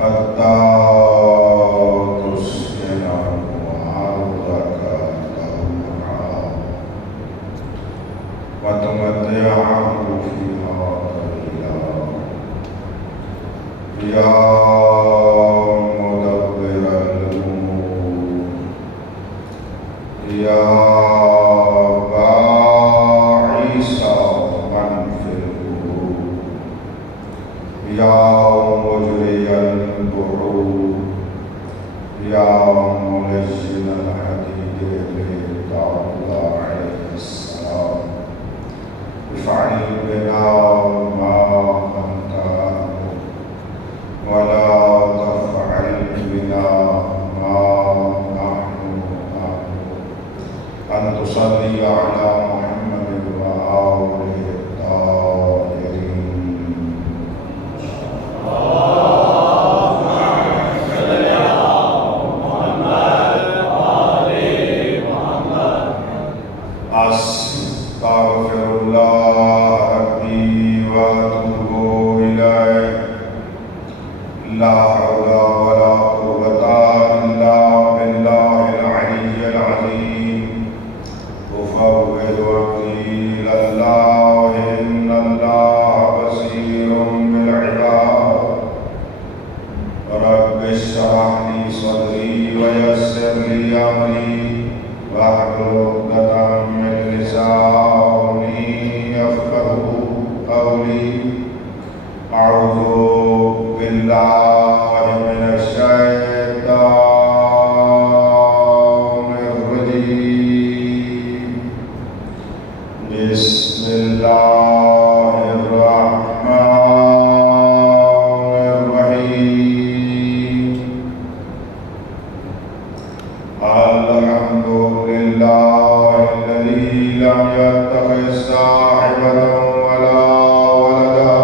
حتى تسكنه أرضك طوعا وتمتعه فيها قليلا يا مدبر الأمور يا باعث من في القلوب يا مجري البعوث يا منزل الحديد لداود عليه السلام افعل بنا ما أنت أمر ولا تفعل بنا ما نحن نأمر أن تصلي على محمد وآله الطاهرين. أستغفر الله ربي وأتوب إليه لا حول ولا قوة إلا بالله العلي العظيم أفوض أمري إلى الله إن الله بصير بالعباد رب اشرح لي صدري ويسر لي أمري واحلل عقدة من لساني يفقهوا قولي أعوذ بالله من الشيطان الرجيم بسم الله الرحمن الرحيم الحمد لله الذي لم يتخذ صاحبة ولا ولدا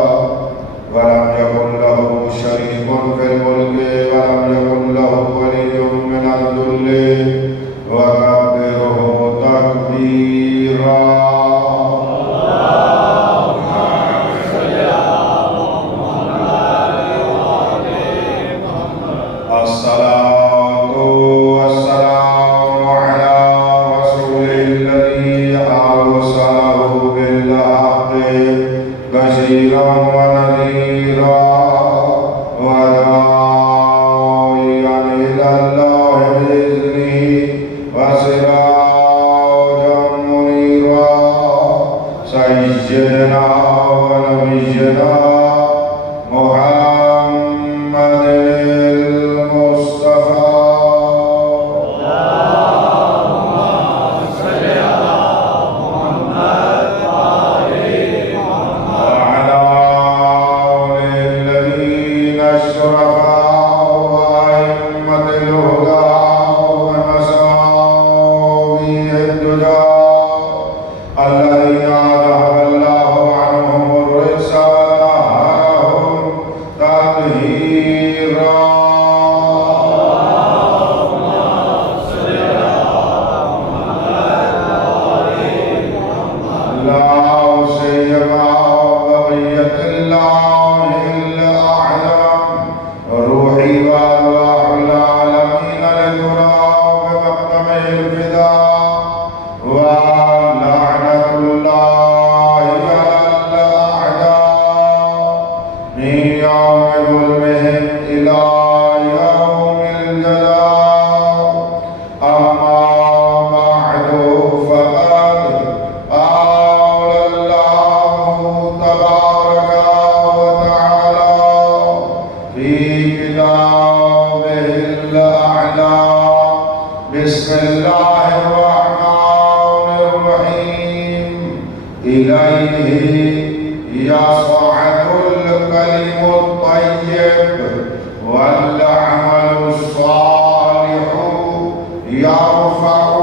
ولم يكن له شريك في الملك ولم يكن له ولي من الذل وكبره تكبيرا. الصلاة والسلام على رسول الذي أرسله بالحق بشيرا ونذيرا وداعيا إلى الله بإذنه وسراجا منيرا سيدنا ونبينا محمد المصطفى وعلى آله الذين الشرفاء وأئمة الهدى ومساوي الدجى الذين أذهب الله عنهم الرجس وطهرهم تطهيرا. لا سيما بقية الله الأعلم روحي وأرواح العالمين لتراب مقدمه الفداء ولعنة الله على الأعداء من يوم ظلمهم إلى يوم الجزاء. أما بعد فقد قال الله تبارك وتعالى في كتابه الأعلى بسم الله الرحمن الرحيم إليه يصعد الكلم الطيب والعمل الصالح يرفعه.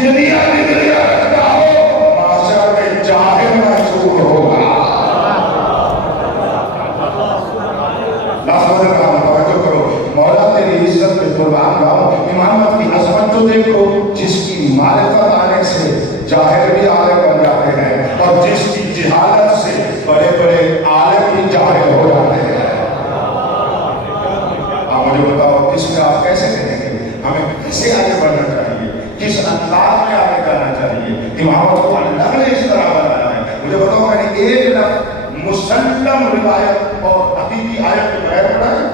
جتنی عدلیہ رکھتا ہو معاشر میں جاہل محسوس ہوگا. توجہ کرو. مولا تیری عزت پہ قربان جاؤں. امامت کی عظمت تو دیکھو جس کی معرفت آنے سے جاہل بھی عالم بن جاتے ہیں اور جس کی جہالت سے بڑے بڑے عالم بھی جاہل ہو جاتے ہیں. آپ مجھے بتاؤ اس میں آپ کیسے کہیں گے ہمیں کیسے آگے بڑھنا چاہیے, کس انداز میں آگے جانا چاہیے؟ امامت کو اللہ نے اس طرح بنایا ہے. مجھے بتاؤ میں نے ایک لفظ مسلم روایت اور حقیقی آیت کے بغیر پڑھا ہے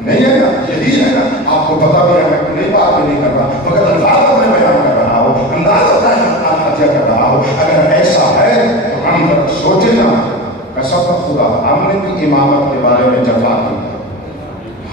نہیں ہے نا, یہی ہے نا. آپ کو پتا بھی ہے میں نئی بات بھی نہیں کر رہا مگر انداز اپنے بیان کر رہا ہو, انداز اپنا عطیہ کر رہا ہو. اگر ایسا ہے تو ہم سوچے نا قسم خدا ہم نے بھی امامت کے بارے میں جفا کی ہے,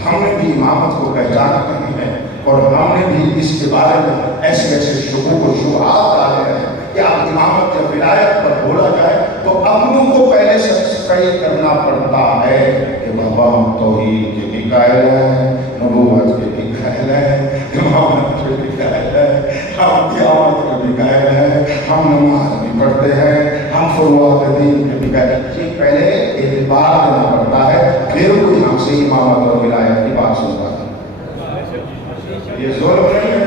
ہم نے بھی امامت کو پہچانا نہیں ہے اور ہم نے بھی اس کے بارے میں ایسے ایسے شکوک و شبہات ڈالے ہیں کہ آپ امامت جب ولایت پر بولا جائے تو اپنوں کو پہلے سے صحیح کرنا پڑتا ہے کہ بابا ہم توحید کے بھی قائل ہیں, نبوت کے بھی قائل ہیں, امامت کے بھی قائل ہیں, ہم قیامت کے بھی قائل ہیں, ہم نماز بھی پڑھتے ہیں, ہم فروعات دین کے بھی قائل ہیں. یہ پہلے اعتبار دینا پڑتا ہے پھر کوئی ہم سے امامت اور ولایت کی بات سنتا ہے. یہ ظلم نہیں ہے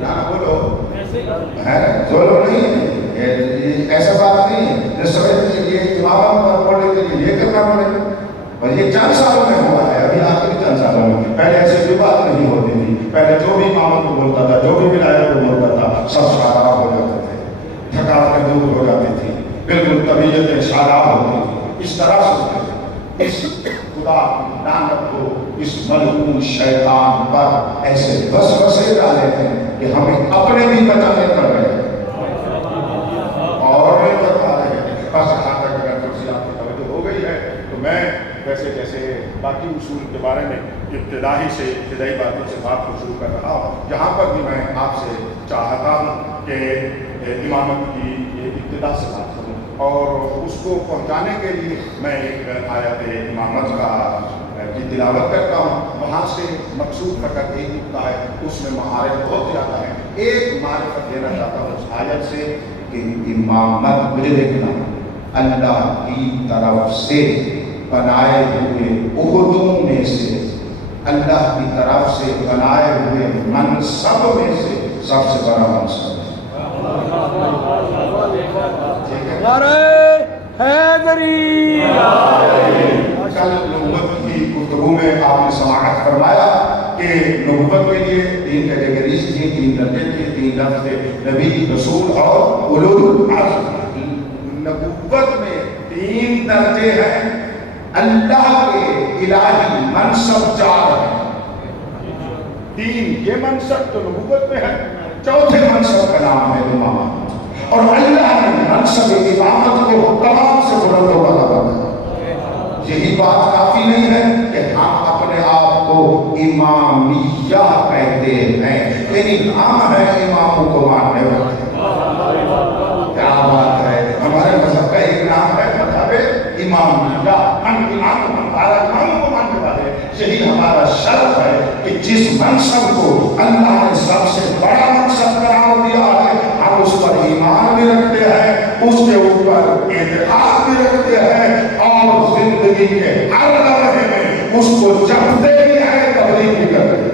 نا, بولو ہے ظلم نہیں ہے, ایسا بات نہیں ہے جو سمجھتے ہیں یہ امامت پر پڑھنے کے لیے یہ کرنا پڑے گا. اور یہ چند سالوں میں ہوا ہے, ابھی آخری چند سالوں میں. پہلے ایسے کوئی بات نہیں ہوتی تھی. پہلے جو بھی امامت کو بولتا تھا, جو بھی ولایت کو بولتا تھا, سب شاداب ہو جاتے تھے, تھکاوٹیں دور ہو جاتی تھی, بالکل طبیعتیں شاداب ہوتی تھی. اس طرح سے اس خدا کی لعنت کو اس ملعون شیطان پر ایسے وسوسے ڈالے تھے کہ ہمیں اپنے بھی بچانے پڑ گئے اور نہیں بتا رہے. بس یہاں تک اگر تھوڑی سی آپ کی توجہ ہو گئی ہے تو میں ویسے جیسے باقی اصول کے بارے میں ابتدائی باتوں سے بات کو شروع کر رہا ہوں, جہاں پر بھی میں آپ سے چاہتا ہوں کہ امامت کی یہ ابتدا سے بات کروں اور اس کو پہنچانے کے لیے میں ایک آیت امامت کی تلاوت کرتا ہوں. وہاں سے مقصود فقط ایک نکتا ہے, اس میں معارف بہت زیادہ ہے. ایک معرفت دینا چاہتا ہوں اس آیت سے کہ امامت مجھے دیکھنا اللہ کی طرف سے بنائے ہوئے عہدوں میں سے, اللہ کی طرف سے بنائے ہوئے منصب میں سے سب سے بڑا منصب ہے. کل نبوت کی گفتگو میں آپ نے سماعت فرمایا کہ نبوت کے لیے 3 کیٹیگریز تھی, 3 درجے تھے, 3 لفظ تھے, نبی, رسول اور اولو العزم. نبوت میں 3 درجے ہیں. اللہ کے الہی منصب 4 ہیں. 3 یہ منصب تو نبوت میں ہے, چوتھے منصب کا نام ہے امامت. اور اللہ نے منصب امامت کو تمام سے بلند و بالا بنایا. یہی بات کافی نہیں ہے کہ ہم اپنے آپ کو امامیہ کہتے ہیں, یعنی ہم ہیں اماموں کو ماننے والے. کیا بات ہے, ہمارے مذہب کا ایک نام ہے مذہب امامیہ. ہم ہمارا اماموں کو ماننے والے. یہی ہمارا شرط ہے کہ جس منصب کو اللہ نے سب سے بڑا منصب قرار دیا ہے ہم اس پر ایمان بھی رکھتے ہیں, اس کے اوپر اعتقاد بھی رکھتے ہیں اور زندگی کے ہر لمحے میں اس کو جپتے بھی ہیں, تبلیغ بھی کرتے ہیں.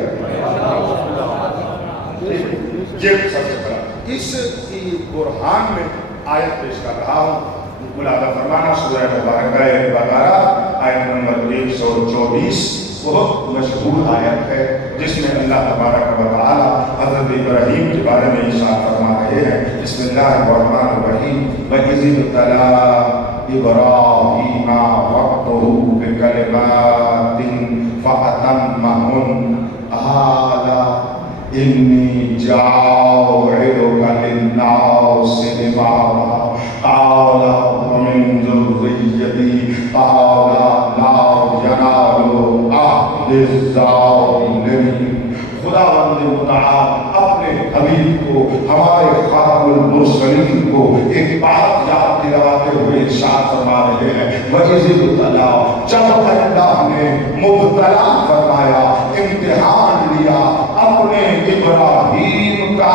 یہ سب سے بڑا. اس کی برہان میں آیت پیش کر رہا ہوں. ملاحظہ فرمانا سورہ مبارکہ بقرہ آیت نمبر 124 بہت مشہور آیت ہے جس میں اللہ تبارک و تعالی حضرت ابراہیم کے بارے میں ارشاد فرما رہے ہیں. بسم اللہ الرحمن الرحیم. وَإِذِ ابْتَلَىٰ إِبْرَاهِيمَ رَبُّهُ بِكَلِمَاتٍ فَأَتَمَّهُنَّ قَالَ إِنِّي جَاعِلُكَ لِلنَّاسِ إِمَامًا قَالَ وَمِن ذُرِّيَّتِي قَالَ لَا يَنَالُ عَهْدِ الظَّالِمِينَ. خداوند متعال اپنے حبیب کو, ہمارے خاتم المرسلین کو ایک بات یاد دلاتے ہوئے ارشاد فرما رہے ہیں. وَإِذِ ابْتَلَىٰ, جب اللہ نے مبتلا فرمایا, امتحان لیا اپنے ابراہیم کا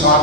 7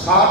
7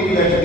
PhD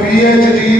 PhD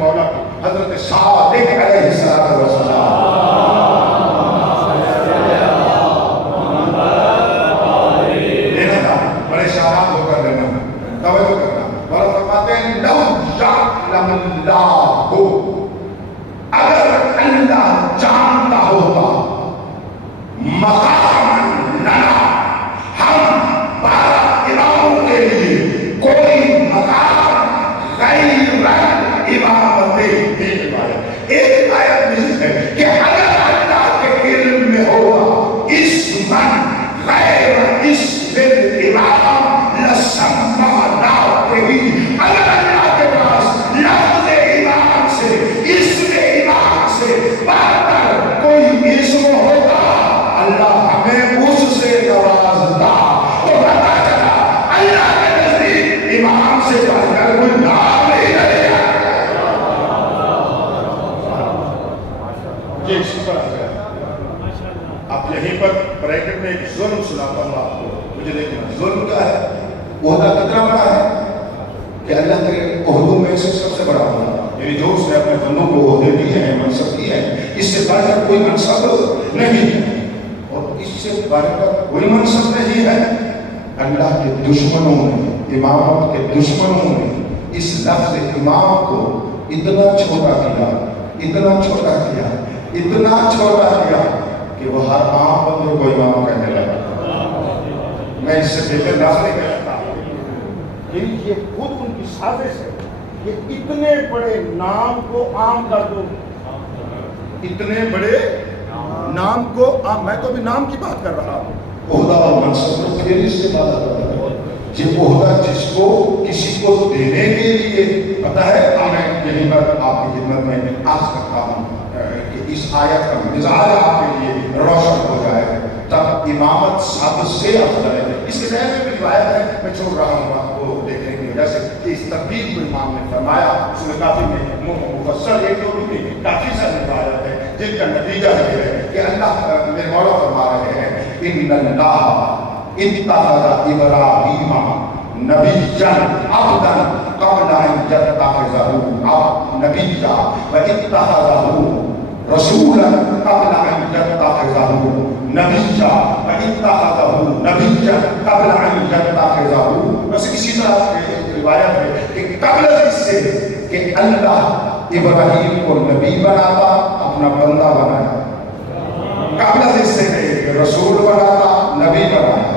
مولا کی حضرت صادق علیہ السلام بڑے شاہد ہو کر لینا توجہ کرنا مولا فرماتے ہیں لو یعلم اللہ اگر اللہ جانتا ہوتا مقام لنا ہم 12 اماموں کے لیے کوئی مقام غیر امامت ایک آیت میں ہے کہ اگر اللہ کے علم میں ہوگا اس من غیر اس امام لسمانا بھی اگر اللہ کے پاس لفظ امام سے اسم امام سے بہتر کوئی اسم ہوگا اللہ ہمیں اس سے نوازتا اور پتا چلا اللہ کے نزدیک امام سے بہتر کوئی نام نہیں رہے گا. یہ اسی پر آ گیا. اب یہیں پر بریکٹ میں ایک ظلم سناتا ہوں آپ کو. مجھے دیکھنا ظلم کیا ہے. عہدہ کتنا بڑا ہے کہ اللہ کے عہدوں میں سے سب سے بڑا عہدہ یعنی جو اس نے اپنے بندوں کو عہدے دیے ہیں منصب دیے ہیں اس سے بڑھ کر کوئی منصب نہیں ہے اور اس سے بڑھ کر کوئی منصب نہیں ہے. اللہ کے دشمنوں نے امامت کے دشمنوں نے اس لفظ امام کو اتنا چھوٹا کیا اتنا چھوٹا کیا اتنا چھوٹا کیا کہ وہ ہر عام بندے کو امام کہنے لگا. میں اس سے بہتر لفظ نہیں کہتا. یہ خود ان کی سازش ہے کہ اتنے بڑے نام کو عام کر دو. اتنے بڑے نام کو عام. میں تو ابھی نام کی بات کر رہا ہوں. عہدہ اور منصب تو پھر اس سے بات کرتا ہے. یہ عہدہ جس کو کسی کو دینے کے لیے پتہ ہے. میں یہیں پر آپ کی خدمت میں عرض کرتا ہوں کہ اس آیت کا مزاج آپ کے لیے روشن ہو جائے تب امامت سب سے افضل ہے. اس کے ذہن میں بھی روایت ہے میں چھوڑ رہا ہوں آپ کو دیکھنے کی وجہ سے کہ اس ترتیب کو امام نے فرمایا. اس میں کافی مفصل ایک دو بھی نہیں کافی ساری روایت ہے جن کا نتیجہ یہ ہے کہ اللہ میرے مولا فرما رہے ہیں ان اللہ اتخذ ابراہیم نبیا عبدا قبل ان يتخذه نبیا واتخذه رسولا قبل ان يتخذه نبیا واتخذه نبیا قبل ان يتخذه. بس اسی طرح روایت ہے کہ قبل اس سے کہ اللہ ابراہیم کو نبی بناتا اپنا بندہ بنایا. قبل اس سے کہ رسول بناتا نبی بنایا.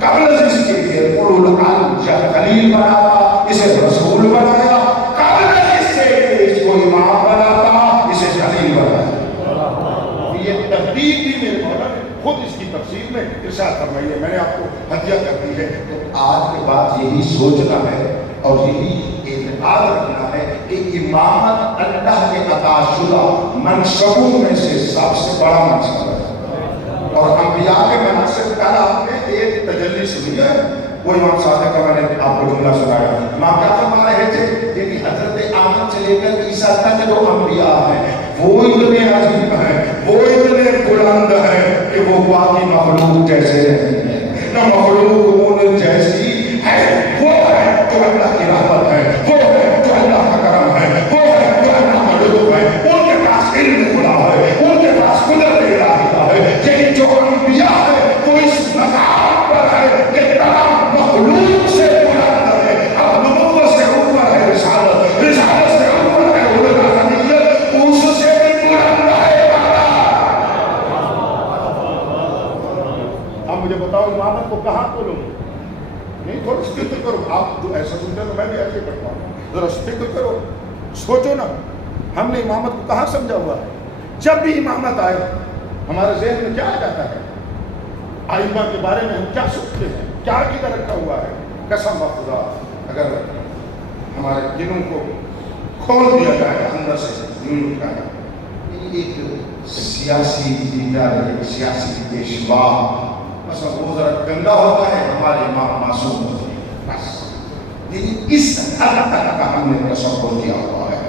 قبل اس کے لیے اولو العزم خلیل بناتا اسے رسول بنایا. قبل اس سے کہ اس کو امام بناتا اسے خلیل بنایا. یہ ترتیب بھی میرے مولا نے خود اس کی تفسیر میں ارشاد فرمائی ہے. میں نے آپ کو ہدیہ کر دی ہے. تو آج کے بعد یہی سوچنا ہے اور یہی اعتقاد رکھنا ہے کہ امامت اللہ کے عطا شدہ منصبوں میں سے سب سے بڑا منصب ہے. اور انبیاء کے مناسب کل آپ نے ایک تجلی سنی ہے. وہ امام صادق کا میں نے آپ کو جملہ سنایا. امام کیا فرما رہے تھے کہ حضرت آدم سے لے کر عیسیٰ تک جو انبیاء ہیں وہ اتنے عظیم ہیں وہ اتنے بلند ہیں کہ وہ باقی مخلوق جیسے نہیں ہیں. نہ مخلوق ان جیسی ہے. وہ ہے جو اللہ کی رحمت ہے. وہ ہے جو اللہ کا کرم ہے. وہ ہے جو اللہ کا لطف ہے. ان کے پاس علم خدا ہے. ان کے پاس قدرت الہیہ ہے. لیکن جو انبیاء ہے وہ اس مقام پر ہے کہ تمام مخلوق سے بلند ہے. اب نبوت سے اوپر ہے رسالت. رسالت سے اوپر ہے اولویت. اس سے بھی بلند ہے اللہ. اب مجھے بتاؤ امامت کو کہاں کھولوں؟ نہیں تھوڑا فکر کرو. آپ جو ایسا سنتے ہیں تو میں بھی ایسے کرتا ہوں. ذرا فکر کرو سوچو نا ہم نے امامت کو کہاں سمجھا ہوا ہے. جب بھی امامت آئے ہمارے ذہن میں کیا آ جاتا ہے؟ آئمہ کے بارے میں ہم کیا سوچتے ہیں؟ کیا عقیدہ رکھا ہوا ہے؟ قسم بخدا اگر ہمارے دلوں کو کھول دیا جائے اندر سے ایک سیاسی سیاسی پیشوا بس وہ ذرا گندا ہوتا ہے ہمارے امام معصوم ہوتے ہیں بس. لیکن اس حد تک کا ہم نے تصور کیا ہوا ہے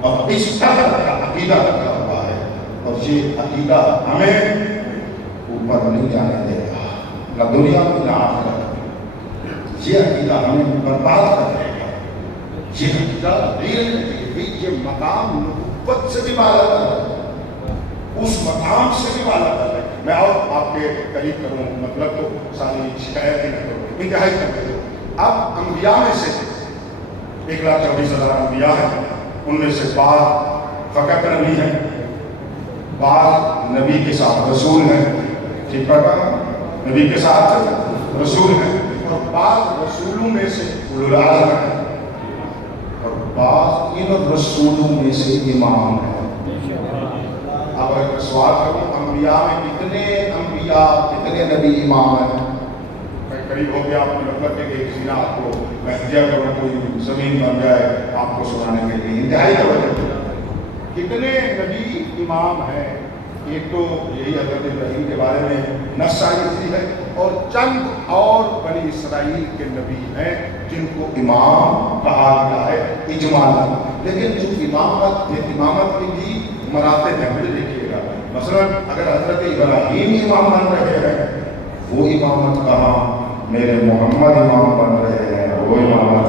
اور اس حد تک کا عقیدہ رکھا ہوا ہے اور یہ عقیدہ ہمیں اوپر نہیں جانے دے گا نہ دنیا میں نہ آخرت. یہ عقیدہ ہمیں برباد کر دے گا. یہ عقیدہ نہیں رہنا چاہیے کہ یہ مقام نبوت سے بھی بالا ہے، اس مقام سے بھی بالا ہے۔ میں آپ کے قریب کروں، مطلب تو ساری شکایت ہی نہ کروں، انتہائی کر دوں۔ اب انبیاء میں سے 1,24,000 انبیاء ہیں، ان میں سے بعض فقط نبی ہیں، بعض نبی کے ساتھ رسول ہیں، ٹھیک ہے، نبی کے ساتھ رسول ہیں، اور بعض رسولوں میں سے اولو العزم ہیں، اور بعض ان رسولوں میں سے امام ہیں۔ اب اگر سوال کروں انبیاء میں کتنے انبیاء، کتنے نبی امام ہیں؟ میں قریب ہو گیا، آپ نے مطلب کہ ایک سینہ آپ کو میں ہدیہ کروں، کوئی زمین بن جائے آپ کو سنانے کے لیے، انتہائی توجہ۔ کتنے نبی امام ہیں؟ ایک تو یہی حضرت ابراہیم کے بارے میں نص آئی ہے، اور چند اور بنی اسرائیل کے نبی ہیں جن کو امام کہا گیا ہے اجمالاً۔ لیکن جو امامت کی بھی مراتب ہیں، مجھے دیکھیے گا، مثلا اگر حضرت ابراہیم امام بن رہے ہیں، وہ امامت کہاں؟ میرے محمد امام بن رہے ہیں، وہ امامت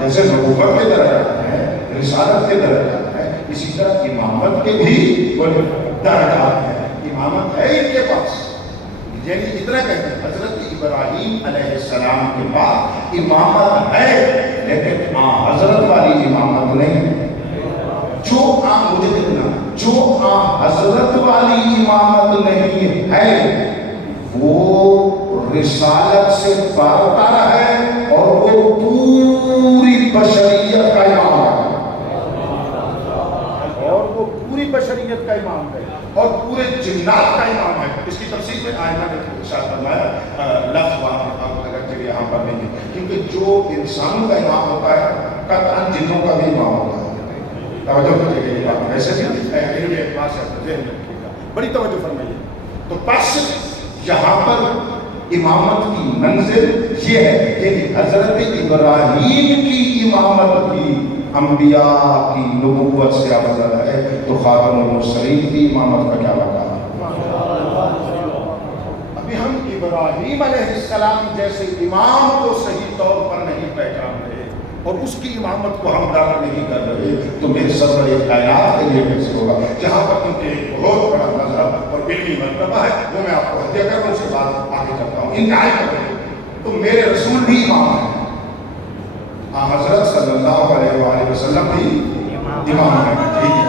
جیسے نبوت کے درجات ہیں، رسالت کے درجات ہیں، اسی طرح امامت کے بھی درجات ہیں۔ امامت ہے ان کے پاس، یعنی اتنا کہتے ہیں حضرت ابراہیم علیہ السلام کے بعد امامت ہے، لیکن حضرت والی امامت نہیں۔ جو مجھے دیکھنا، جو حضرت والی امامت نہیں ہے وہ رسالت سے برتر ہے، اور وہ پوری بشریت کا امام ہے، اور وہ پوری بشریت کا امام ہے، اور پورے جنات کا امام ہے۔ اس کی تفصیل میں آئمہ نے ارشاد فرمایا، لفظ واحد اگر یہاں پر نہیں ہے، کیونکہ جو انسانوں کا امام ہوتا ہے قطعاً جنوں کا بھی امام ہوتا ہے۔ توجہ کیجیے، یہ بات ایسے علم اعتبار سے ذہن میں رکھیے گا، بڑی توجہ فرمائیے۔ تو بس یہاں پر امامت کی منزل یہ ہے کہ حضرت ابراہیم کی امامت بھی انبیاء کی نبوت سے افضل ہے، تو خاتم المرسلین کی امامت کا کیا مقام ہے؟ ابھی ہم ابراہیم علیہ السلام جیسے امام کو صحیح طور پر نہیں پہچان رہے، اور اس کی امامت کو ہم درک نہیں کر رہے، تو میرے سرور کائنات کے لیے کیسے ہوگا؟ جہاں پر ان کے ایک بہت بڑا مذہب اور علمی مرتبہ ہے، وہ میں آپ کو ہدیہ کر دوں، اس کے بعد آگے چلتا ہوں۔ انتہائی کریں تو میرے رسول بھی امام ہیں، حضرت صلی اللہ علیہ وآلہ وسلم بھی امام ہیں، ٹھیک ہے۔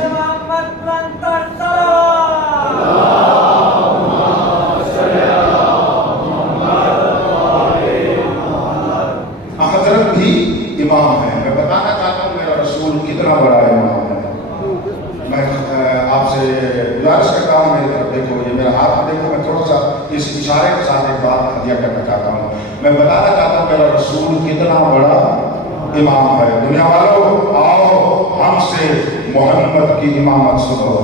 حضرت بھی امام ہے۔ میں بتانا چاہتا ہوں میرا رسول کتنا بڑا امام ہے۔ میں آپ سے گزارش کرتا ہوں، میری طرف دیکھو، یہ میرا ہاتھ دیکھو، میں تھوڑا سا اس اشارے کے ساتھ ایک بات ہدیہ کرنا چاہتا ہوں۔ میں بتانا چاہتا ہوں میرا رسول کتنا بڑا امام ہے۔ دنیا والوں آؤ ہم سے محمد کی امامت سنو،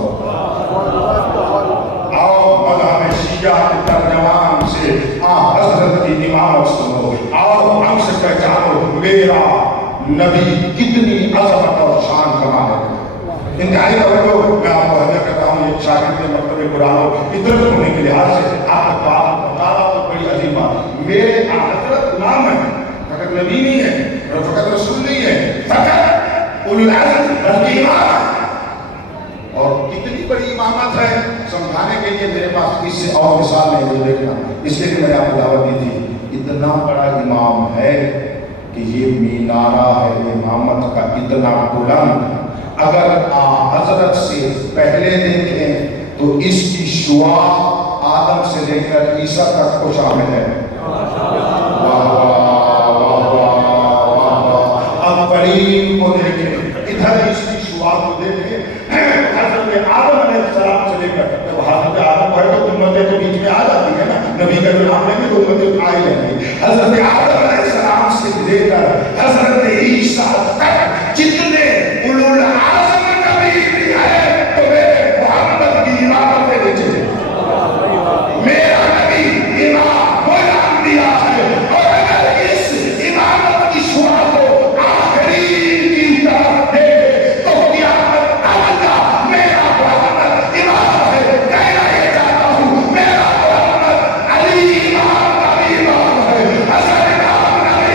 آؤ مذہب شیعہ کے ترجمان سے حضرت کی امامت سنو، آؤ ہم سے پہچانو میرا نبی کتنی عظمت اور شان کمانے کا۔ انتہائی توجہ میں آپ کو ہدیہ کرتا ہوں، یہ شاگرد کے مکتب قرآن و عزت ہونے کے لحاظ سے آپ تک بات پہنچا رہا ہوں، بڑی عظیم بات۔ میرے حضرت نام ہے، فقط نبی نہیں ہے اور فقط رسول نہیں ہے، فقط اولو العزم بلکہ امام ہے۔ اور کتنی بڑی امامت ہے سمجھانے کے لیے میرے پاس اس سے اور مثال نہیں ہے، دیکھنا، اس لیے میں نے آپ کو دعوت دی تھی۔ اتنا بڑا امام ہے کہ یہ مینارہ ہے امامت کا اتنا بلند، اگر حضرت سے پہلے دیکھیں تو اس کی شعاع آدم سے لے کر عیسیٰ تک کو شامل ہے۔ اب قریب کو دیکھیں، ادھر اس کی شعاع کو دیکھیں، حضرت آدم علیہ السلام سے لے کر، جب حضرت آدم ہے تو امتیں تو بیچ میں آ جاتی ہے نا، نبی کا جو نام لیں گے تو امتیں آ ہی جائیں گی۔ حضرت آدم علیہ السلام سے لے کر حضرت عیسیٰ تک جتنے اولو العزم نبی بھی ہے، تو میرے محمد کی امامت کے نیچے میرا نبی امام میرا انبیاء ہے، اور اگر اس امامت کی شعاع کو آخری کی طرف دیکھے تو قیامت آمدہ میرا محمد امام ہے۔ کہنا یہ چاہتا ہوں میرا محمد علی امام نبی امام ہے، حسن امام نبی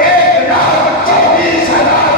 1,24,000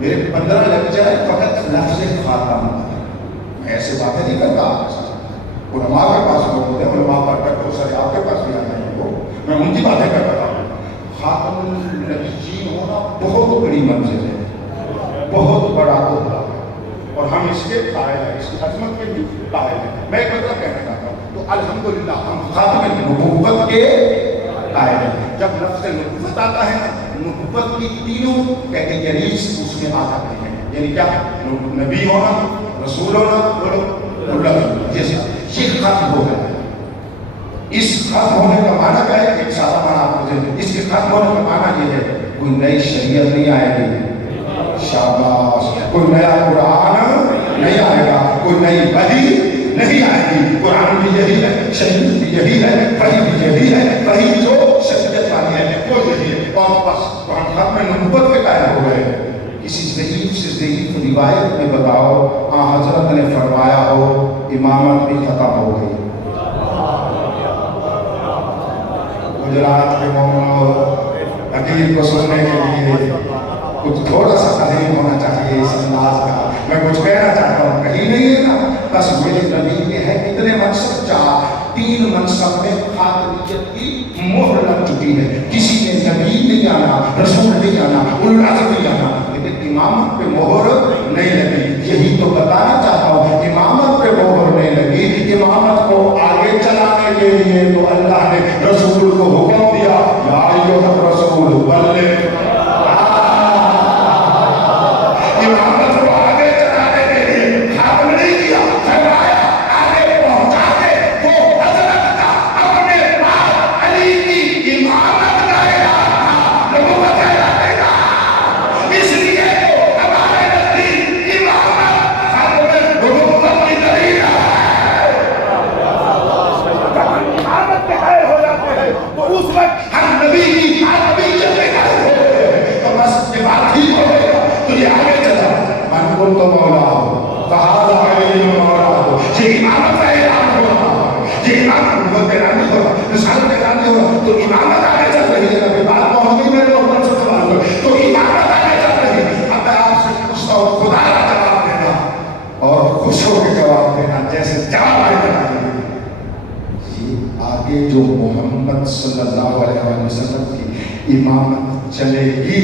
میرے 15 لگ جائے فقط لفظ خاتم. میں ایسے باتیں نہیں کرتا آپ کے ساتھ. علماء کے پاس لوگ ہوتے ہیں, علماء پر تک ہو سکے آپ کے پاس بھی آتے ہیں وہ, میں ان کی باتیں کرتا ہوں. خاتم النبیین ہونا بہت بڑی منزل ہے, بہت بڑا عہدہ ہے, اور ہم اس کے قائل ہیں, اس کی عظمت کے بھی قائل ہیں. میں ایک مطلب کہنا چاہتا ہوں, تو الحمدللہ ہم خاتم نبوت کے قائل ہیں. جب لفظ نبوت آتا ہے, نبوت کی تینوں کیٹیگریز اس میں آ جاتے ہیں. یعنی کیا, نبی ہونا, رسول ہونا, یہ ختم ہو گیا. اس ختم ہونے کا معنی کیا ہے؟ ایک سادہ معنی آپ کو دیں. اس کے ختم ہونے کا معنی یہ ہے, کوئی نئی شریعت نہیں آئے گی, شاباش, کوئی نیا قرآن نہیں آئے گا, کوئی نئی وحی نہیں آئے گی. قرآن بھی یہی ہے, شریعت بھی یہی ہے, وحی بھی یہی ہے, وحی جو شریعت والی ہے وہ یہی ہے. اور بس تو ہم ختم نبوت کے قائل ہو گئے. کسی ضعیف سے ضعیف روایت میں بتاؤ حضرت نے فرمایا ہو امامت بھی ختم ہو گئی. گجرات کے مومنوں, حدیث کو سننے کے لیے کچھ تھوڑا سا عظیم ہونا چاہیے اس انداز کا. میں کچھ کہنا چاہتا ہوں, کہیں نہیں ہے نا, بس میرے نبی کے ہیں اتنے منصب, 3 منصب میں خاتمیت کی مہر لگ چکی ہے. کسی نے نبی نہیں آنا, رسول نہیں آنا, العزم نہیں آنا, لیکن امامت پہ مہر نہیں لگی. یہی تو بتانا چاہتا ہوں, امامت پہ مہر نہیں لگی. امامت کو آگے چلانے کے لیے تو اللہ نے رسول کو حکم دیا, یا ایھا الرسول بلغ. امامت کو آگے چلانے کے لیے ختم نہیں کیا, فرمایا آگے پہنچا دے. وہ حضرت کا اپنے بعد علی کی امامت کا اعلان تھا, نبوت کا اعلان تھا. اس لیے تو ہمارے نزدیک امامت ختم نبوت کی دلیل ہے. امامت کے قائل ہو جاتے ہیں تو اس وقت ہم نبی کی خاتمیت کے قائل ہو گئے. تو بس یہ بات ٹھیک ہو گئی تو یہ آگے چلا. من کنت مولا فہذا علی مولا, یہ امامت کا اعلان ہو رہا, یہ امامت نبوت کا اعلان ہو رہا, رسالت کا اعلان ہو رہا. تو امامت آگے چل رہی ہے. ابھی بات پہنچ گئی میرے اوپر سے سوال ہو, تو امامت آگے چل رہی ہے. اب میں آپ سے پوچھتا ہوں, خدا کا جواب دینا اور خوش ہو کے جواب دینا, جیسے جواب آئے بتائیے. یہ آگے جو محمد صلی اللہ علیہ وسلم کی امامت چلے گی,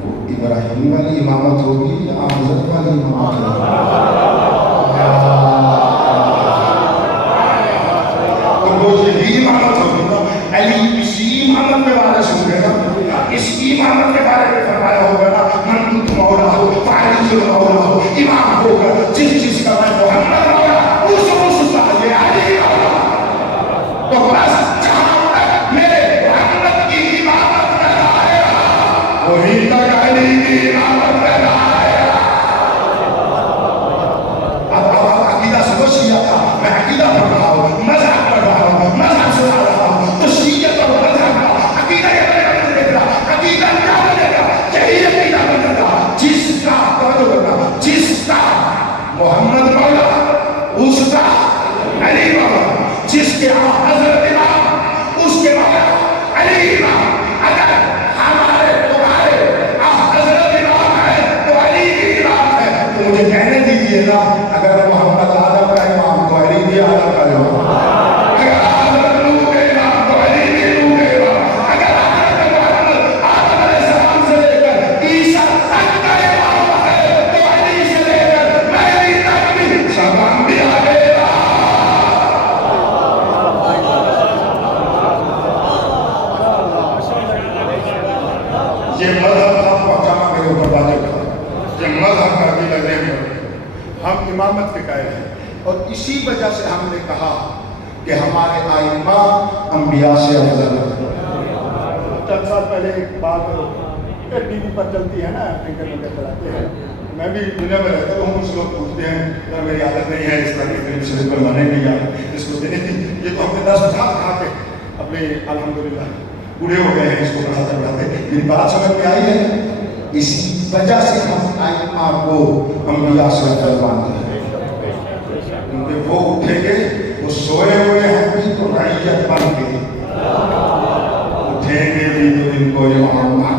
وہ ابراہیم والی امامت ہوگی یا حضرت والی امامت ہوگی؟ تو وہ یہی امامت ہوگی نا. علی اسی امامت میں وارث ہوں گے نا, اس کی امامت کے بارے میں فرمایا ہوگا نا, من کنت مولا ہو فعلی مولا ہو, امام ہوگا جس چیز کا میں محمد مولا اس کا یہ علی مولا. تو بس جہاں تک میرے محمد کی امامت میں آئے گا وہی تک علی کی امامت میں آئے گا. اب عقیدہ سمجھ لیا تھا, میں عقیدہ پڑھ رہا ہوں, مذہب پڑھ رہا ہوں, مذہب سنا رہا ہوں, تو شیعت اور مذہب کا عقیدہ یہ بنے گا. عقیدہ کیا بنے گا؟ یہی عقیدہ بنے گا جس کا بنا, جس کا محمد مولا, اس کا علی مولا, جس کے حضرت امام, اس کے مولا علی امام. اگر ہمارے تمہارے حضرت امام ہے تو علی کی امام ہے. تو مجھے کہنے دیجیے نا, اگر محمد آدم کا امام تو علی بھی آدم کا امام, اگر حضرت نوح کے امام تو علی بھی نوح کے امام, اگر حضرت محمد آدم علیہ السلام سے لے کر عیسیٰ تک کا امام ہے تو علی سے لے کر مہدی تک بھی سب انبیاء کے امام. یہ مذہب کا پہنچانا میرے اوپر واجب تھا, یہ مذہب کا بھی لگنے میں ہم امامت کے قائل ہیں. اور اسی وجہ سے ہم نے کہا کہ ہمارے ائمہ انبیاء سے افضل ہیں. چند سال پہلے ایک بات ٹی وی پر چلتی ہے نا, اینکر میں چلاتے ہیں, میں بھی دنیا میں رہتا ہوں, کچھ لوگ پوچھتے ہیں یار میری عادت نہیں ہے اس طرح کی فلم سے بنوانے نہیں آئی, اس کو دینے کی. یہ تو ہم نے 10 کھا کے اپنے الحمدللہ بوڑھے ہو گئے ہیں, اس کو پڑھاتے پڑھاتے. میری بات سمجھ میں آئی ہے. اسی وجہ سے ہم ائمہ کو انبیاء سے افضل مانتے ہیں, کیونکہ وہ اٹھیں گے, وہ سوئے ہوئے ہیں بھی تو رعیت بن کے اٹھیں گے بھی تو ان کو امام مان.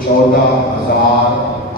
14,000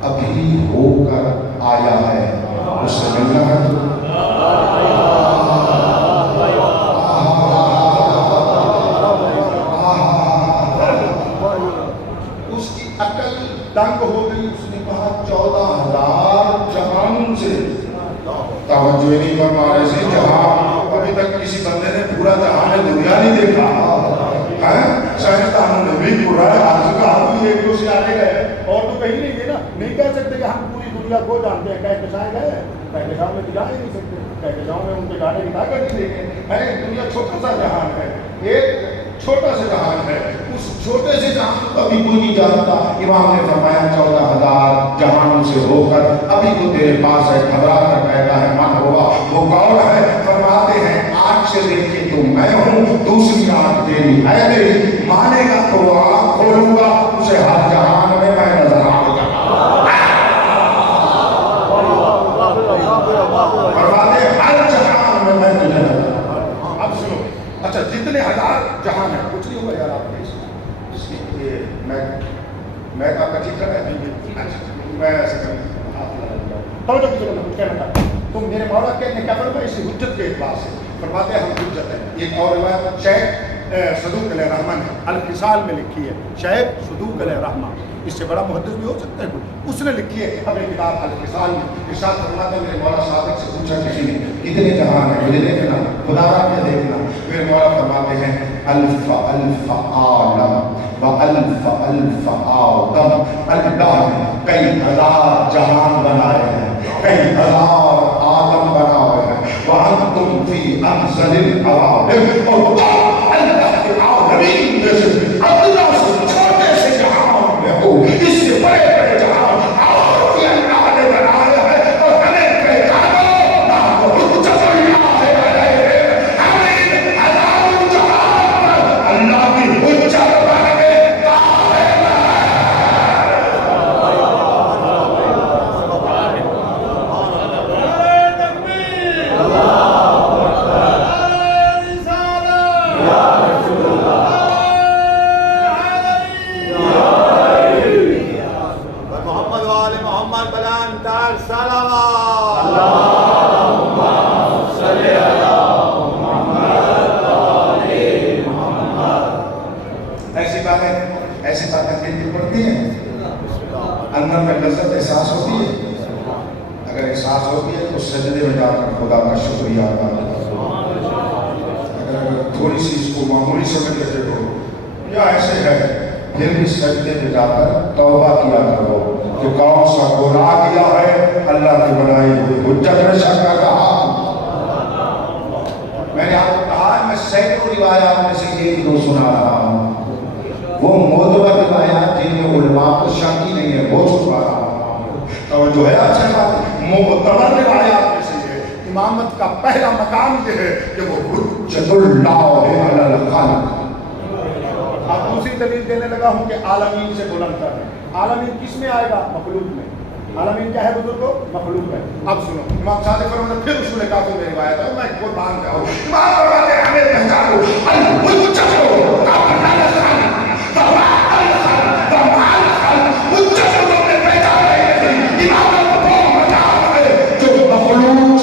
ابھی ہو کر آیا ہے، اس سے ملنا ہے تو اس کی عقل دنگ ہو گئی. اس نے کہا 14,000 جہان سے توجہ نہیں فرما رہے سے جہاں ابھی تک کسی بندے نے پورا جہان دنیا نہیں دیکھا ہے. سائنسدانوں نے بھی پورا آج کا آدمی ایک دو سے آنے گئے اور تو کہیں نہیں گئے نا. نہیں کہہ سکتے کہ ہم پوری دنیا کو جانتے ہیں. کہکشائیں گئے کہکشاؤں میں جا ہی نہیں سکتے. کہکشاؤں میں ان کے جانے کی طاقت نہیں دیکھیں. ارے دنیا چھوٹا سا جہان ہے، ایک چھوٹا سا جہان ہے. اس چھوٹے سے جہان کو ابھی کوئی نہیں جانتا. امام نے فرمایا 14,000 جہانوں سے ہو کر ابھی تو تیرے پاس ہے. گھبرا کر کہتا ہے من ہوا. وہ کون ہے؟ فرماتے ہیں آنکھ سے دیکھے تو میں ہوں، دوسری آنکھ تیری ہے میری. مانے گا تو وہ آنکھ کھولوں گا، اسے ہر جہان میں میں نظر آؤں گا. فرماتے ہیں ہر جہان میں میں تجھے نظر آؤں گا. اب سنو، اچھا جتنے ہزار جہان ہے کچھ نہیں ہوا یار آپ نے اس کی یہ میں آپ کا ٹھیک ہے. میں ایسے کروں کچھ کہنا تھا. تم میرے مولا کے نے کیا فرمایا اسی حجت کے اعتبار سے فرماتے ہیں ہم حجت ہیں. ایک اور روایت شیخ صدوق علیہ رحمن ہے، الخصال میں لکھی ہے. شیخ صدوق علیہ رحمن، اس سے بڑا محدث بھی ہو سکتا ہے کوئی، اس نے لکھی ہے اپنی کتاب الخصال میں. ارشاد فرماتے ہیں میرے مولا صادق سے پوچھا کسی نے کتنے جہان ہے، مجھے دیکھنا خدا را میں دیکھنا. میرے مولا فرماتے ہیں الف الف عالم و الف الف آدم. اللہ نے کئی ہزار جہان بنائے ہیں، کئی ہزار آدم بنائے ہیں. وَأَنْتُمْ فِي أَنزَلِ الْعَوَالِمِ. اور اللہ کے عالمین میں سے اللہ سے چھوٹے سے جہان میں ہو، اس سے بڑے بڑے جہان اور بھی اللہ نے بنایا ہے. اور ہمیں پہچانو نہ حجت اللہ ہے، ہمیں ہزاروں جہان پر اللہ کی حجت بن گئے. ایسی باتیں دل پڑتی ہیں، اندر میں لذت احساس ہوتی ہے. اگر احساس ہوتی ہے تو سجدے میں جا کر خدا کا شکریہ ادا کرو. اگر تھوڑی سی اس کو معمولی سمجھ لیتے ہو یا ایسے ہے پھر بھی سجدے میں جا کر توبہ کیا کرو کہ کون سا گناہ کیا ہے اللہ کی بنائی ہوئی حجت میں شک کر رہا. میں نے آپ کو کہا میں سینکڑوں روایات میں سے ایک دو سنا رہا ہوں. وہ معتبر روایات جن میں علماء کو شک ہی نہیں ہے وہ سنا رہا ہوں. توجہ ہے آپ سے بات. معتبر روایات میں سے ہے امامت کا پہلا مقام یہ ہے کہ وہ حجت اللہ علی الخلق. اب دوسری دلیل دینے لگا ہوں کہ عالمین سے بلند تر ہے. عالمین کس میں آئے گا؟ مخلوق میں. عالمین کیا ہے بزرگوں؟ مخلوق ہے. اب سنو امام صادق فرماتے پھر اصول کافی میں روایت ہے. میں قربان جاؤں امام فرماتے ہیں ہمیں پہچانو الحجت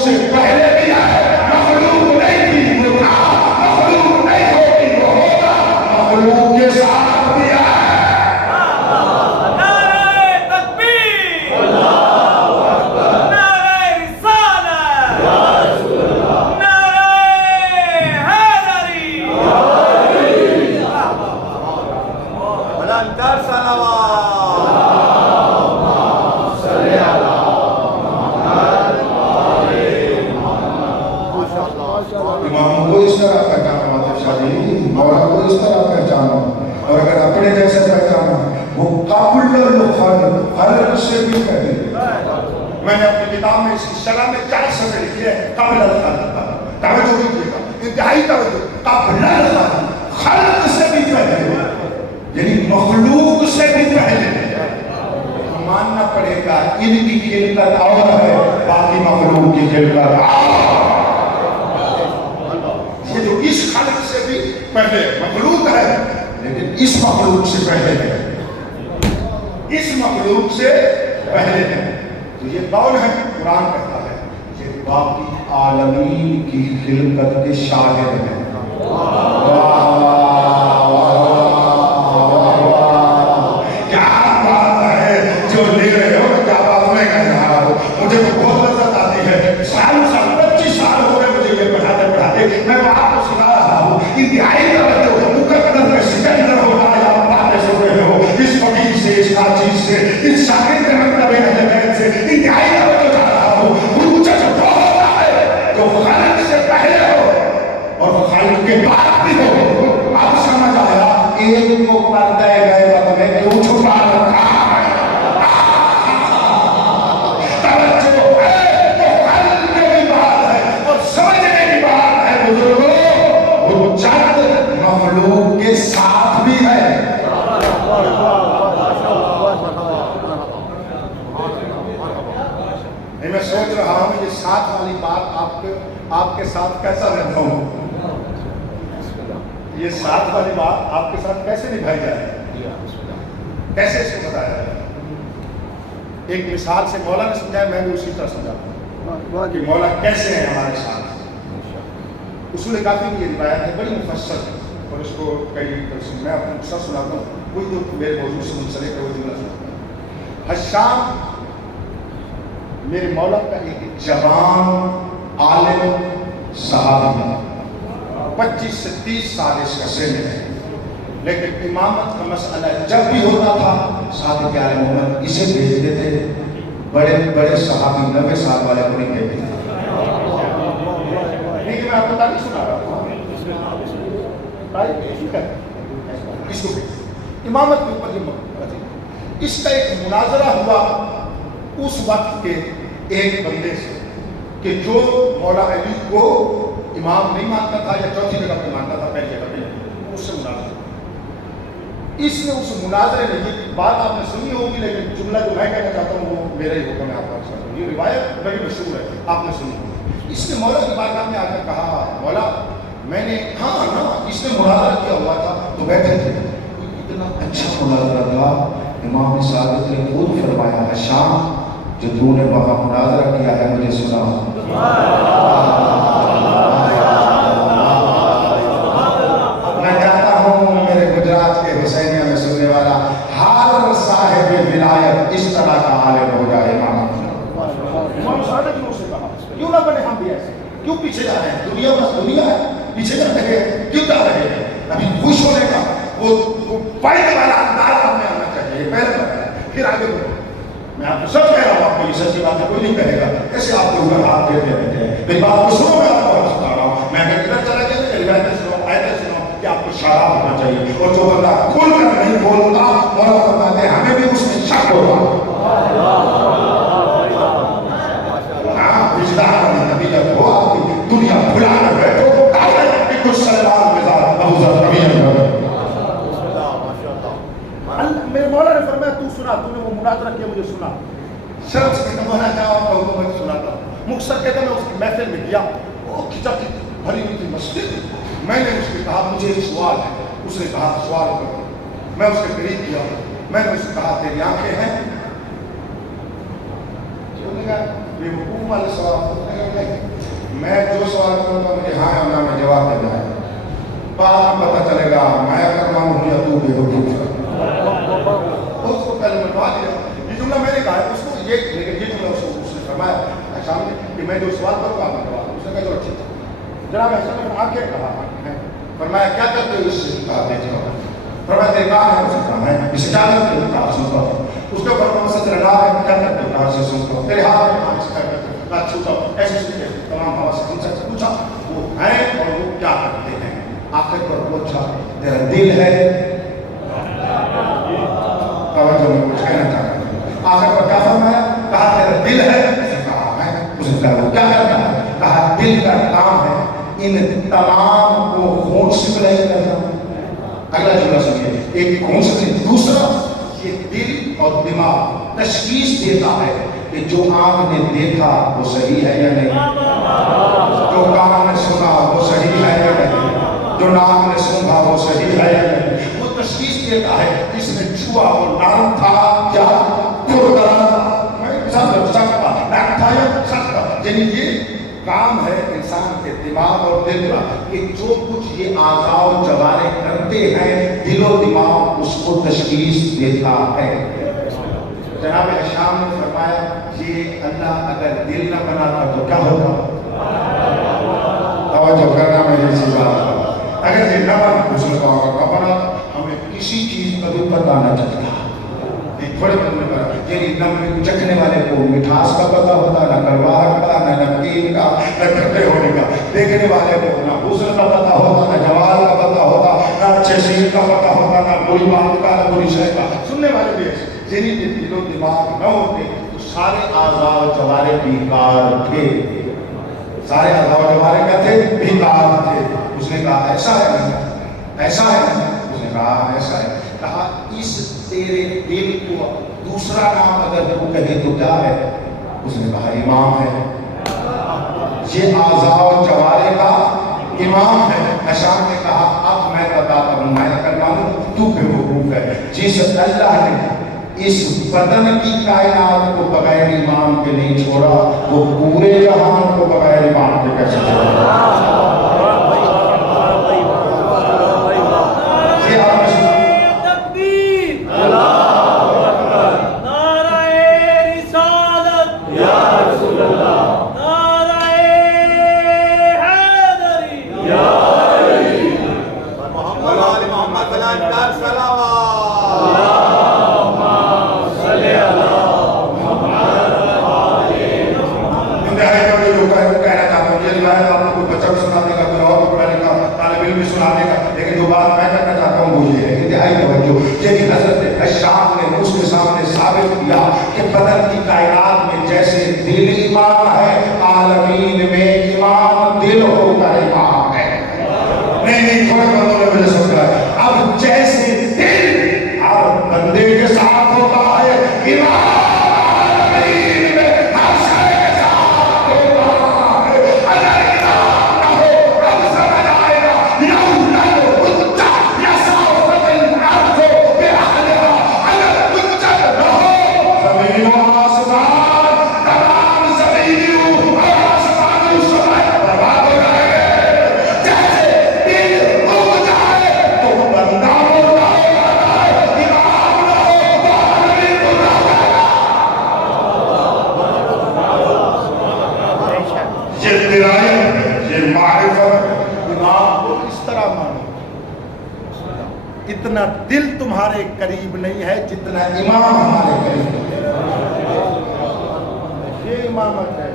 سے پہلے بھی ہے، مخلوق نہیں تھی وہ تھا، مخلوق نہیں ہوگی وہ ہوگا، مخلوق کے ساتھ بھی ہے. نعرہ تکبیر، اللہ اکبر، نعرہ رسالت، یا رسول اللہ، نعرہ حیدری، بلندتر صلوات. امام کو اس طرح پہچانا مطلب شاہی مولا کو اس طرح پہچانا. اور اگر اپنے جیسے پہچانا وہ قابل الخلق خلق سے بھی پہلے. میں نے اپنی کتاب میں اس کی شرح میں 4 صفحے لکھی ہے قابل الخلق. توجہ کیجیے گا، انتہائی توجہ. قابل الخلق خلق سے بھی پہلے یعنی مخلوق سے بھی پہلے. ماننا پڑے گا ان کی خلقت اور ہے، باقی مخلوق کی خلقت اور. یہ جو اس خلق سے بھی پہلے مخلوق ہے لیکن اس مخلوق سے پہلے ہے. اس مخلوق سے پہلے ہیں. تو یہ قول ہے, قرآن کہتا ہے یہ باقی عالمین کی خلقت کے شاہد ہیں. کیا بات ہے جو لے رہے ہو, کیا بات میں کہہ رہا ہوں. مجھے تو بہت لذت آتی ہے. سال 25 سال ہو گئے مجھے یہ پڑھاتے میں آپ کو سنا رہا ہوں. انتہائی مقدر میں سکندر ہو رہا ہے, آپ باتیں سن رہے ہو اس فقیر سے, اس ناچیز سے, اس شاگرد مکتب اہل بیت سے. انتہائی توجہ چاہ رہا ہوں. مجھے جو ہوتا ہے جو خالق سے پہلے ہو اور خالق کے بعد بھی ہو. آپ سمجھ آیا ایک کو پردہ غیبت میں کیوں چھپا رکھا ہے. توجہ ہے تو خالق کی بات ہے اور سمجھنے کی بات ہے بزرگوں. وہ چند مخلوق کے ساتھ بھی ہے. میں سوچ رہا ہوں یہ ساتھ والی بات آپ کے ساتھ کیسا نبھاؤں. یہ ساتھ والی بات آپ کے ساتھ کیسے نبھائی جائے, کیسے اس کو بتایا جائے. ایک مثال سے مولا نے سمجھایا, میں بھی اسی طرح سمجھاتا ہوں کہ مولا کیسے ہیں ہمارے ساتھ. اصول کافی کی یہ روایت ہے, بڑی مفصل ہے اور اس کو کئی میں اپنا قصہ سناتا ہوں. کوئی جو میرے موضوع سے منسلک ہے وہ جملہ سناتا ہوں. حشام میرے مولا کا ایک جوان عالم صحابی ہے, 25 سے 30 سال اس کا سن ہے, لیکن امامت کا مسئلہ جب بھی ہوتا تھا صادق عالم محمد اسے بھیجتے تھے. بڑے بڑے صحابی 90 سال والے کو نہیں بھیجتے تھے. نہیں کہ میں آپ کو تاریخ سنا رہا ہوں, اس کو امامت کے اوپر یہ اس کا ایک مناظرہ ہوا اس وقت کے ایک بندے سے کہ جو مولا علی کو امام نہیں مانتا تھا یا چوتھی جگہ پہ مانتا تھا, پہلی جگہ پہ اس سے مناظرہ. اس نے اس مناظرے میں یہ بات آپ نے سنی ہوگی, لیکن جملہ جو میں کہنا چاہتا ہوں وہ میرا ہی ہوگا, میں آپ کو سمجھتا ہوں. یہ روایت بڑی مشہور ہے, آپ نے سنی ہوگی. اس نے مولا کی بارگاہ میں آ کر کہا, مولا میں نے اس نے مناظرہ کیا ہوا تھا تو بیٹھے تھے. اتنا اچھا مناظرہ تھا, امام صادق نے خود فرمایا حشام جو تو نے وہاں مناظرہ کیا ہے مجھے سنا. میں چاہتا ہوں میرے گجرات کے حسینیہ میں سننے والا ہر صاحب ولایت اس طرح کا عالم ہو جائے. امام صادق نے اسے کہا کیوں نہ بنے ہم بھی ایسے, کیوں پیچھے جا رہے ہیں. دنیا بس دنیا ہے, پیچھے جا رہے ہیں, کیوں جا رہے ہیں. ابھی خوش ہونے کا وہ پہلے والا انداز ہمیں آنا چاہیے, پہلے والا پھر آگے بڑھو. میں آپ کو سچ کہہ رہا ہوں, آپ کو یہ سچی بات ہے کوئی نہیں کہے گا. ایسے آپ کے اوپر ہاتھ دیتے رہتے ہیں. میری بات کو سنو, میں آپ کو بات سنا رہا ہوں. میں اگر ادھر چلا گیا تو روایتیں سنو, آیتیں سنو کہ آپ کو شراب ہونا چاہیے. اور جو بندہ کھل کر نہیں بولتا مولا فرماتے ہیں ہمیں بھی اس میں شک ہوگا. نبی جب ہو آپ کی دنیا بھلا کر بیٹھو کچھ سلمان مزاج ابو ذر کبھی میرے مولا نے فرمایا تو سنا, تو نے وہ مناظرہ کیا مجھے سنا. شرم سے کہتا مولا کیا آپ کہو میں سناتا ہوں. مختصر کہتا میں اس کی محفل میں گیا, وہ کتاب کی بھری ہوئی تھی مسجد. میں نے اس سے کہا مجھے ایک سوال ہے. اس نے کہا سوال کرو. میں اس کے قریب گیا, میں نے اس سے کہا تیری آنکھیں ہیں. بے وقوف والے سوال, میں جو سوال کرتا ہوں مجھے ہاں یا نہ میں جواب دینا ہے. بعد میں پتہ چلے گا میں کرنا ہوں یا تو بے وقوف ہے. اس کو پہلے منوا دیا. یہ جملہ میں نے کہا ہے اس کو, یہ لیکن یہ جملہ اس نے فرمایا شام نے کہ میں جو سوال کروں گا آپ نے جواب. اس نے کہا چلو ٹھیک ہے. جناب ایسا نے آنکھیں کہا, فرمایا کیا کرتے ہو اس سے کہا دے جواب. فرمایا تیرے کام ہے اسے کہا ہے اسے کیا کرتے ہو کہا سنتا ہوں. اس کے فرمایا سے تیرے نام ہے کیا کرتے ہو کہا سے سنتا ہوں. تیرے ہاتھ میں کہا سے کیا کرتے ہو کہا چھوٹا ہوں. ایسے سنتے تمام ہوا سے ہم سے پوچھا وہ ہیں اور وہ کیا کرتے ہیں. آخر پر پوچھا تیرا دل ہے. توجہ میں کچھ کہنا چاہتا ہوں. آخر پر کیا فرمایا, کہا تیرا دل ہے. اسے کہا ہے. اسے کہا وہ کیا کرتا ہے, کہا دل کا کام ہے ان تمام کو خون سپلائی کرنا. اگلا جملہ سنیے, ایک خون سے دوسرا یہ دل اور دماغ تشخیص دیتا ہے کہ جو آنکھ نے دیکھا وہ صحیح ہے یا نہیں, جو کان نے سنا وہ صحیح ہے یا نہیں, جو ناک نے سنا وہ صحیح ہے یا نہیں. وہ تشخیص دیتا ہے اس نے چھوا وہ نرم تھا یا کھردرا تھا. ہدایت سخت، یعنی یہ کام ہے انسان کے دماغ اور دل کا کہ جو کچھ یہ اعضاء و جوارح کرتے ہیں دل و دماغ اس کو تشخیص دیتا ہے۔ جناب شام نے فرمایا یہ اللہ اگر دل نہ بناتا تو کیا ہوتا؟ توجہ کرنا میری اسی بات پر، اگر دل نہ بنا دوسرے کا نہ بنا ہمیں کسی چیز کا بھی پتہ نہ چلتا۔ تھوڑے بندے پر یعنی نہ چکھنے والے کو مٹھاس کا پتہ ہوتا، نہ کڑواہٹ کا، نہ نمکین کا، نہ کھٹے ہونے کا، دیکھنے والے کو نہ حسن کا پتہ ہوتا، نہ جمال کا پتہ ہوتا، نہ اچھے شیر کا پتہ ہوتا، نہ بری بات کا، نہ بری شے کا۔ سننے والے بھی ایسے جنہیں کے دل و دماغ نہ ہوتے تو سارے اعضاء و جوارح بیکار تھے، سارے اعضاء و جوارح کیا تھے؟ بیکار تھے۔ اس نے کہا ایسا ہے، ایسا ہے، اس نے کہا ایسا ہے، کہا اس تیرے دل کو دوسرا نام اگر تو کہے تو کیا ہے؟ اس نے کہا امام ہے، یہ اعضاء و جوارح کا امام ہے۔ اشعار نے کہا اب میں بتاتا ہوں، میں اگر مانوں تو بے وقوف ہے۔ جس اللہ نے اس بدن کی کائنات کو بغیر امام کے نہیں چھوڑا وہ پورے جہان کو بغیر امام کے کیسے چھوڑا؟ اتنا دل تمہارے قریب نہیں ہے جتنا امام ہمارے قریب ہے۔ یہ امامت ہے۔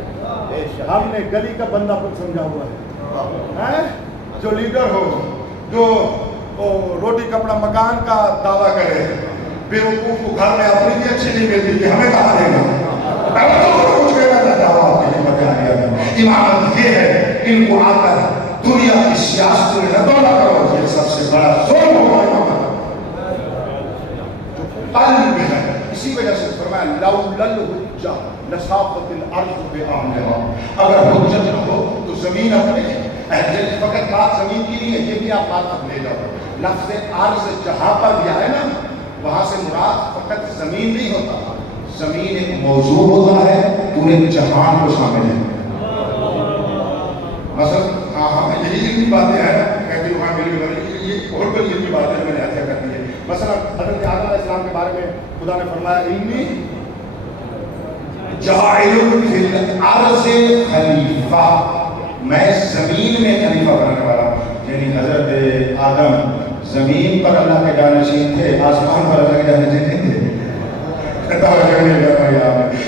ہم نے گلی کا بندہ پر سمجھا ہوا ہے، جو لیڈر ہو، جو روٹی کپڑا مکان کا دعویٰ کرے، بے وقوف کو گھر میں اپنی بھی اچھی نہیں ملتی، ہمیں کہا دے گا؟ امامت یہ ہے ان کو آ کر دنیا کی سیاست میں نہ دوڑا کرو، یہ سب سے بڑا ظلم ہوگا۔ قلب ہے، اسی وجہ سے فرمایا لولا الحجہ لساقط الارض بعامرها، اگر حجت نہ ہو تو زمین اپنے فقط بات زمین کی نہیں ہے، یہ بھی آپ بات اب لے جاؤ۔ لفظ عرض جہاں پر بھی آئے نا وہاں سے مراد فقط زمین نہیں ہوتا، زمین ایک موضوع ہوتا ہے، پورے جہان کو شامل ہے۔ مثلا ہاں یہی علمی باتیں ہیں، کہتے وہاں میری یہ اور کوئی علمی باتیں میں نے ایسا کر دی ہے۔ مثلا حضرت آدم علیہ السلام کے بارے میں خدا نے فرمایا انی جاعل فی الارض خلیفہ، میں زمین میں خلیفہ بنانے والا ہوں۔ یعنی حضرت آدم زمین پر اللہ کے جانشین تھے، آسمان پر اللہ کے جانشین نہیں تھے۔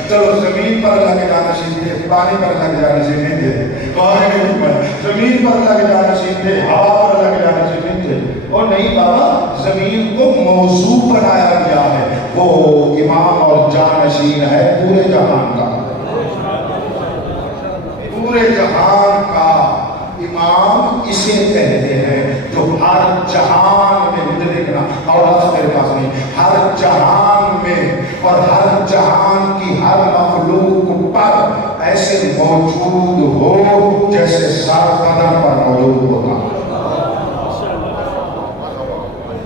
چلو زمین پر اللہ کے جانشین تھے، پانی پر اللہ کے جانشین نہیں تھے، زمین پر اللہ کے جانشین تھے، ہوا پر اللہ کے جانشین نہیں تھے۔ اور نہیں بابا، زمین کو موضوع بنایا گیا ہے، وہ امام اور جانشین ہے پورے جہان کا، پورے جہان کا امام اسے کہتے ہیں جو ہر جہان میں، مجھے دیکھنا اور لفظ میرے پاس نہیں، ہر جہان میں اور ہر جہان کی ہر مخلوق پر ایسے موجود ہو جیسے سر بدن پر موجود ہوتا۔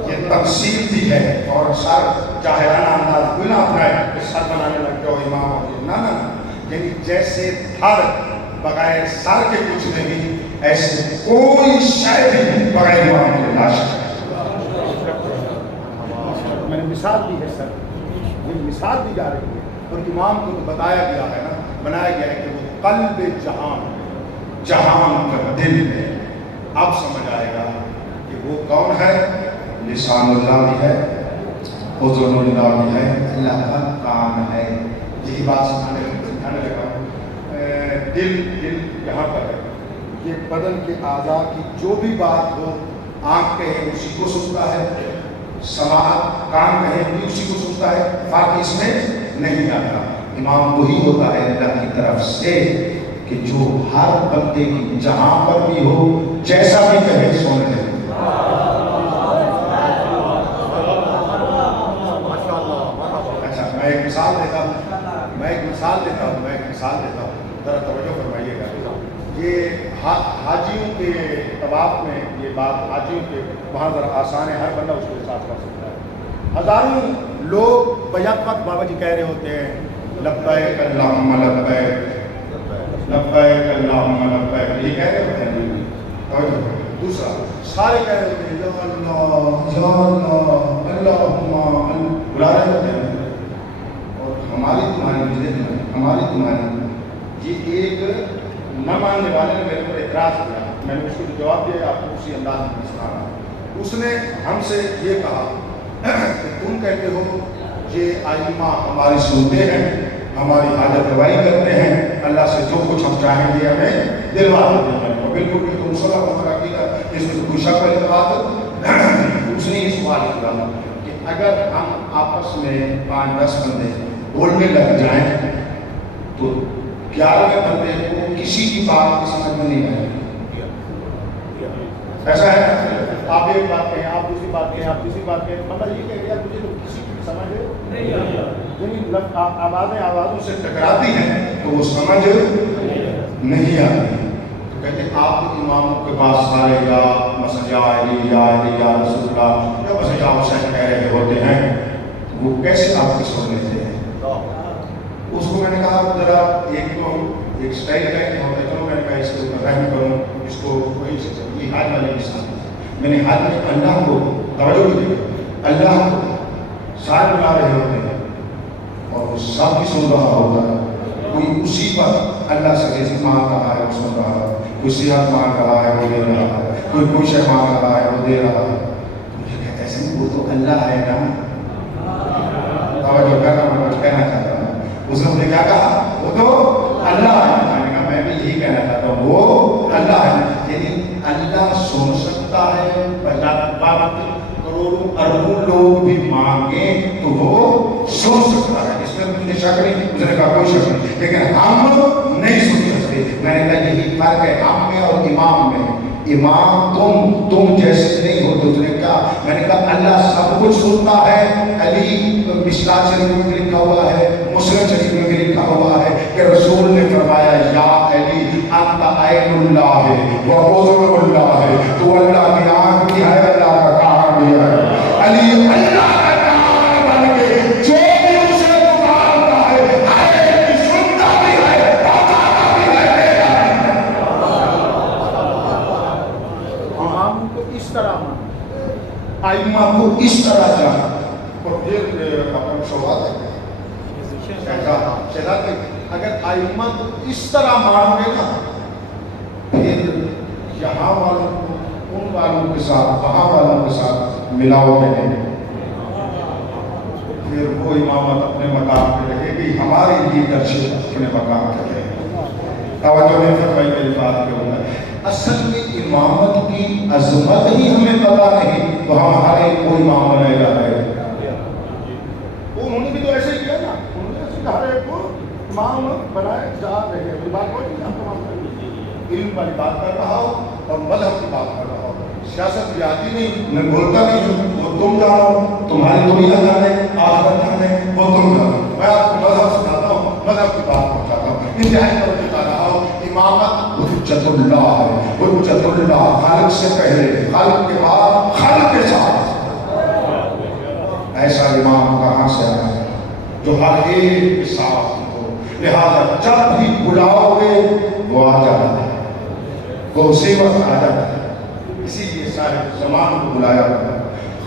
یہ تفصیل بھی ہے، اور سر ظاہرانہ انداز کوئی نہ اپنائے کہ سر بنانے لگ جاؤ امام، نہ یعنی جیسے تھر بغیر سر کے کچھ نہیں، ایسے کوئی شے بھی بغیر امام کے لا سکتا۔ میں نے مثال دی ہے سر، یہ مثال دی جا رہی ہے، اور امام کو تو بتایا گیا ہے نا، بنایا گیا ہے کہ وہ قلب جہان ہے، جہان کا دل ہے۔ اب سمجھ آئے گا کہ وہ کون ہے۔ لسان اللہ بھی ہے، حضور اللہ بھی ہے، اللہ کا کان ہے۔ یہی بات سمجھانے لگا ہوں۔ دل یہاں پر ہے، یہ بدن کے اعضاء کی جو بھی بات ہو، آنکھ کہے اسی کو سنتا ہے، سماعت کان کہے بھی اسی کو سنتا ہے، فرق اس میں نہیں آتا۔ امام وہی ہوتا ہے اللہ کی طرف سے کہ جو ہر بندے کی جہاں پر بھی ہو جیسا بھی کہے سن لے۔ اچھا میں ایک مثال دیتا ہوں، ذرا توجہ فرمائیے گا۔ یہ حاجیوں کے طواف میں یہ بات، حاجیوں کے وہاں ذرا آسان ہے، ہر بندہ اس کے ساتھ کر سکتا ہے۔ ہزاروں لوگ بیک وقت بابا جی کہہ رہے ہوتے ہیں لبیک اللہم لبیک، لبیک اللہم لبیک، یہ کہہ رہے ہوتے ہیں۔ دوسرا سارے کہہ رہے ہوتے ہیں یا اللہ یا اللہ، اللہم، بلا رہے ہوتے ہیں۔ اور ہماری تمہاری یہ ایک نہ ماننے والے نے میرے پر اعتراض کیا، میں نے اس کو جواب دیا، آپ کو اسی انداز میں سنا۔ اس نے ہم سے یہ کہا کہ تم کہتے ہو یہ ائمہ ہماری سنتے ہیں، ہماری حاجت روائی کرتے ہیں، اللہ سے جو کچھ ہم چاہیں گے ہمیں دلوا دیتے ہیں۔ بالکل بالکل صلاح وغیرہ کی اس میں کوئی شک والی بات۔ اس نے یہ سوال کیا کہ اگر ہم آپس میں 5-10 بندے بولنے لگ جائیں تو 11ویں بندے کو کسی کی بات کی سمجھ میں نہیں آئے گی، ایسا ہے؟ آپ ایک بات کہیں، آپ دوسری بات کہیں، آپ تیسری بات کہیں، مطلب یہ کہ یار مجھے تو کسی کی سمجھ نہیں آئی، یعنی آوازیں آوازوں سے ٹکراتی ہیں تو وہ سمجھ نہیں آتی۔ تو کہتے ہیں آپ اماموں کے پاس سارے یا مثلا یا علی یا رسول اللہ یا مثلا یا حسین کہہ رہے ہوتے ہیں، وہ کیسے آپ کی سن لیتے ہیں؟ اس کو میں نے کہا ذرا ایک سٹائل ہے کہ چلو میں نے کہا اس کے اوپر رحم کروں، اس کو وہی سے یہ حال والی مثال میں نے حال میں اللہ کو توجہ دی، اللہ کو ساتھ بلا رہے ہوتے ہیں اور وہ سب کی سن رہا ہوتا ہے۔ کوئی اسی پر اللہ سے رزق مانگ رہا ہے وہ سن رہا ہے، کوئی صحت مانگ رہا ہے وہ دے رہا ہے، کوئی شے مانگ رہا ہے وہ دے رہا ہے۔ مجھے کہتے ہیں وہ تو اللہ ہے نا، توجہ کرنا میں کچھ کہنا چاہتا ہوں۔ اس نے کیا کہا؟ وہ تو اللہ ہے۔ میں نے کہا میں بھی یہی کہنا چاہتا ہوں، وہ اللہ ہے، یعنی اللہ سن سکتا ہے، کروڑوں اربوں لوگ بھی مانگیں تو وہ سن سکتا ہے، اس میں مجھے شک نہیں۔ اس نے کہا کوئی شک نہیں، لیکن ہم نہیں سن سکتے۔ میں نے کہا یہی فرق ہے ہم میں اور امام میں۔ امام تم جیسے نہیں ہو۔ تو اس نے کہا، میں نے کہا اللہ سب کچھ سنتا ہے۔ علی مشکات شریف میں لکھا ہوا ہے، مسلم شریف میں بھی لکھا ہوا ہے کہ رسول نے فرمایا یا علی انت عین اللہ و حضور اللہ ہے، تو اللہ کی آنکھ بھی ہے، اللہ کا کان بھی ہے۔ علی اللہ کا کان بن کے جو بھی اسے پکارتا ہے ہے، سنتا بھی ہے، پکارتا بھی ہے۔ امام کو اس طرح ائمہ کو اس طرح جانا۔ اور پھر اپنا سوال ہے شہزاد اگر ائمہ کو اس طرح مانو گے نا، پھر یہاں والوں کو ان والوں کے ساتھ وہاں والوں کے ساتھ ملاؤ گے نہیں، پھر وہ امامت اپنے مقام پہ رہے گی، ہماری لیڈرشپ اپنے مقام پہ رہے گی۔ توجہ نہیں فرمائی میری بات کے اوپر۔ اصل میں امامت کی عظمت ہی ہمیں پتہ نہیں تو ہم ہمارے کوئی امام بنے گا ہے۔ انہوں نے بھی تو ایسے ہی کیا نا، انہوں نے ایسے ہر ایک کو امام بنائے جا رہے ہیں۔ یہ بات کوئی نہیں، علم والی بات کر رہا ہو اور مذہب کی بات کر رہا ہو، سیاست بھی آتی نہیں، میں بولتا نہیں، وہ تم جانو، تمہاری دنیا جانے، آخرت جانے، وہ تم جانو۔ میں آپ کو مذہب سکھاتا ہوں، مذہب کی بات پہنچاتا ہوں، انتہائی توجہ کر رہا ہوں۔ امامت حجت اللہ ہے، حجت اللہ، خالق سے پہلے، خالق کے بعد، خالق کے ساتھ۔ ایسا امام کہاں سے آیا ہے جو ہر ایک کے ساتھ ہو، لہذا جب بھی بلاؤ گے وہ آ جاتا ہے، وہ اسی وقت آ جاتا ہے۔ اسی لیے سارے زمان کو بلایا کرو،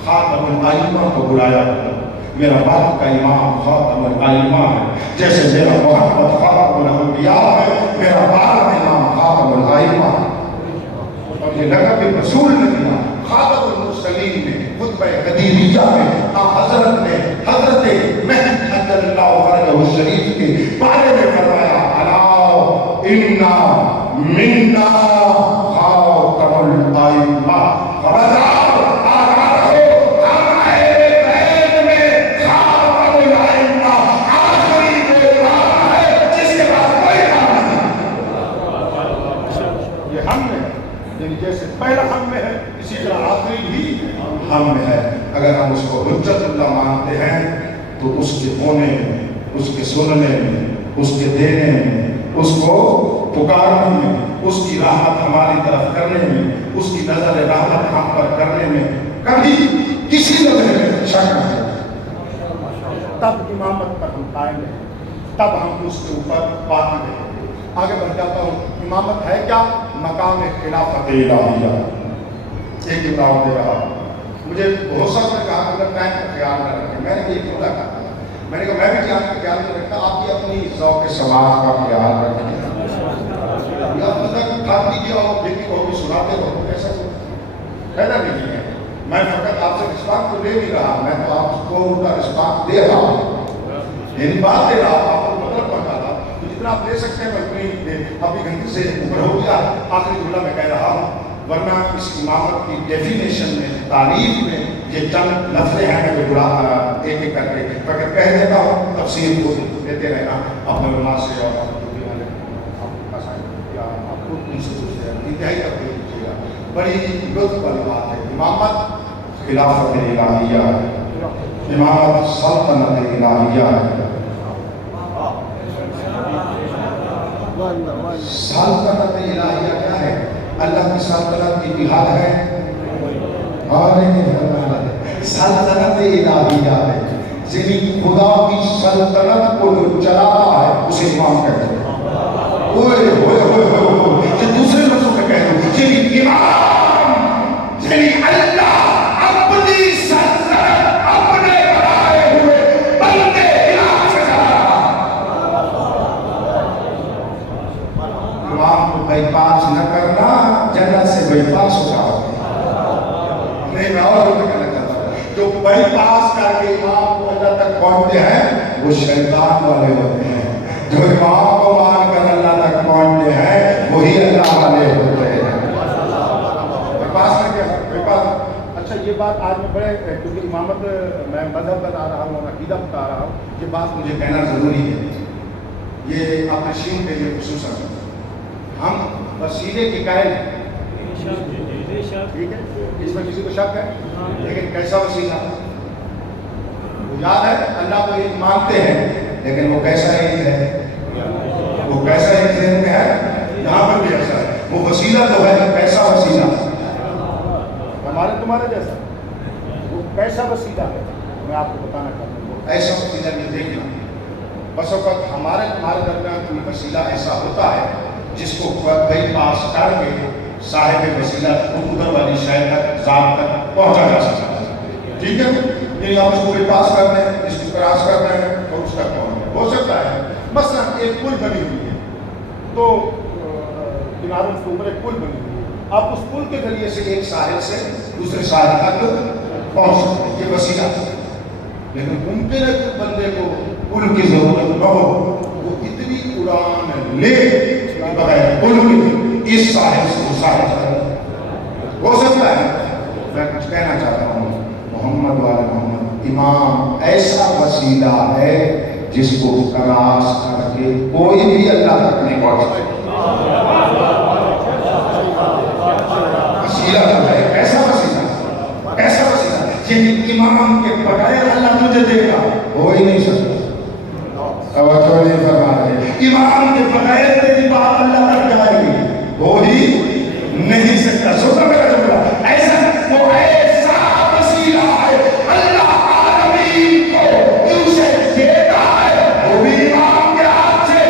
خاتم الائمہ کو بلایا کرو۔ میرا باپ کا امام خاتم الائمہ ہے، جیسے میرا محمد خاتم الانبیاء ہے، میرا باپ کا امام خاتم الائمہ ہے۔ اور یہ لقب رسول نے دیا۔ خاتم المرسلین نے خطبہ قدیریہ میں حضرت مہدی عجل اللہ فرجہ الشریف کے بارے میں فرمایا، الا انا منا خاتم الائمہ، خبردار آگاہ رہو، ہمارے بیت میں خاتم الائمہ آخری پیغام ہے، جس کے بعد کوئی کام نہیں۔ یہ ہم میں ہے، یعنی جیسے پہلا ہم میں ہے اسی طرح آخری بھی ہم میں ہے۔ اگر ہم اس کو حجت اللہ مانتے ہیں تو اس کے ہونے میں، اس کے سننے میں، اس کے دینے میں، اس کو پکارنے میں، اس کی رحمت ہماری طرف کرنے میں، اس کی نظر رحمت ہم پر کرنے میں کبھی کسی نظر میں شک نہیں۔ تب امامت پر ہم قائم ہیں، تب ہم اس کے اوپر باقی رہیں گے۔ آگے بڑھ جاتا ہوں، امامت ہے کیا؟ مقام خلافت الہیہ۔ ایک کتاب دے رہا ہوں، مجھے بہت سب نے کہا کہ ٹائم کا خیال نہ رکھیں، میں نے یہ جملہ کہا، میں نے کہا میں بھی جان کا خیال نہیں رکھتا، آپ بھی اپنی ذوق سماعت کا خیال رکھیں۔ یا مطلب کھاتی کی اور بیٹی کو بھی سناتے رہو، ایسا کوئی فائدہ نہیں ہے۔ میں فقط آپ سے رسپانس تو لے نہیں رہا، میں تو آپ کو ان کا رسپانس دے رہا ہوں، یعنی بات دے رہا ہوں، آپ کو مطلب پہنچا رہا ہوں۔ تو جتنا آپ لے سکتے ہیں میں اتنی ابھی گھنٹے سے اوپر ہو گیا، آخری جملہ میں کہہ رہا ہوں، ورنہ اس امامت کی ڈیفینیشن میں، تعریف میں یہ چند لفظیں ہیں جو بڑا ایک ایک کر کے فقط کہہ دیتا ہوں، تفسیر کو دیتے رہنا اپنے علماء سے اور آپ کو ان سے انتہائی تک دے دیجیے گا۔ بڑی لطف والی بات ہے، امامت خلافت الہیہ ہے، امامت سلطنت الہیہ ہے۔ سلطنت الہیہ کیا ہے؟ اللہ کی سلطنت کی جہاد ہے اور سلطنت الہیہ ہے، یعنی خدا کی سلطنت کو جو چلاتا ہے اسے امام کہتے ہیں۔ دوسرے لفظوں میں کہہ دوں، یعنی امام یعنی اللہ اپنی سلطنت اپنے بنائے ہوئے بندے امام سے چلا رہا۔ امام کو بائی پاس نہ کرنا، جنت سے بائی پاس ہو جاؤ۔ نہیں، میں اور کہنا چاہتا ہوں، جو بائی پاس کر کے امام کو اللہ تک پہنچتے ہیں وہ شیطان والے ہوتے ہیں، جو امام کو مان کر اللہ تک پہنچتے ہیں وہی اللہ والے ہوتے ہیں۔ اچھا یہ بات آج میں بڑے، کیونکہ امامت میں مذہب بتا رہا ہوں، عقیدہ بتا رہا ہوں، یہ بات مجھے کہنا ضروری ہے، یہ اپنے شین کے لیے خصوصاً ہم وسیلے کے قائل ہیں، ٹھیک ہے، اس میں کسی کو شک ہے، لیکن کیسا وسیلہ؟ وہ یاد ہے اللہ کو ایک مانتے ہیں، لیکن وہ کیسا ایک ہے؟ وہ کیسا ایک ذہن میں ہے؟ یہاں پر بھی ایسا ہے، وہ وسیلہ تو ہے، کیسا وسیلہ؟ ہمارے تمہارے جیسا وہ کیسا وسیلہ ہے میں آپ کو بتانا چاہتا ہوں۔ ایسا وسیلہ نہیں دیکھنا، بس اوقات ہمارے تمہارے درمیان کوئی وسیلہ ایسا ہوتا ہے جس کو بائی پاس کر کے صاحب وسیلہ ادھر والی شے تک، ذات تک پہنچا جا سکتا ہے، ٹھیک ہے؟ یعنی آپ اس کو بائی پاس کرنا ہے، اس کو کراس کرنا ہے اور اس تک پہنچنا ہو سکتا ہے۔ مثلا ایک پل بنی ہوئی ہے، تو کناروں کے اوپر ایک پل بنی ہوئی ہے، آپ اس پل کے ذریعے سے ایک ساحل سے دوسرے ساحل تک پہنچ سکتے ہیں، یہ وسیلہ ہے۔ لیکن ممکن ہے کہ بندے کو پل کی ضرورت نہ ہو، وہ اتنی اڑان لے بغیر پل کے اس ساحل سے اس ساحل تک ہو سکتا ہے۔ میں کچھ کہنا چاہتا ہوں، محمد والے محمد امام ایسا وسیلہ ہے جس کو کراس کر کے کوئی بھی اللہ تک نہیں پہنچ سکتا۔ وسیلہ تو ہے، ایسا وسیلہ، ایسا وسیلہ جن امام کے بغیر اللہ تجھے دے گا ہو ہی نہیں سکتا۔ توجہ نہیں فرما رہے، امام کے بغیر تیری بات اللہ تک جائے گی ہو ہی نہیں سکتا۔ سوچا میرا جملہ، ایسا وہ ایسا وسیلہ ہے اللہ عالمین کو اسے دیتا ہے، وہ بھی امام کے ہاتھ سے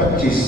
25